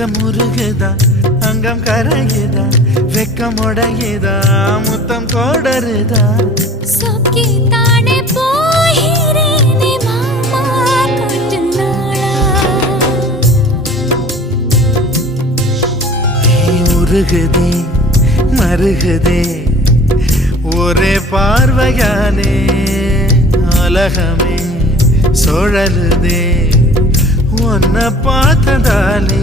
அங்கம் முருகுதா அங்கம் கரையுதா வெக்கம் உடையுதா முத்தம் கோடருதா சொக்கி தானே போகிறேனே மாமா கொஞ்ச நாளா உருகுதே மருகுதே ஒரே பார்வையாலே உலகமே சுழலுதே உன்னை பார்த்ததாலே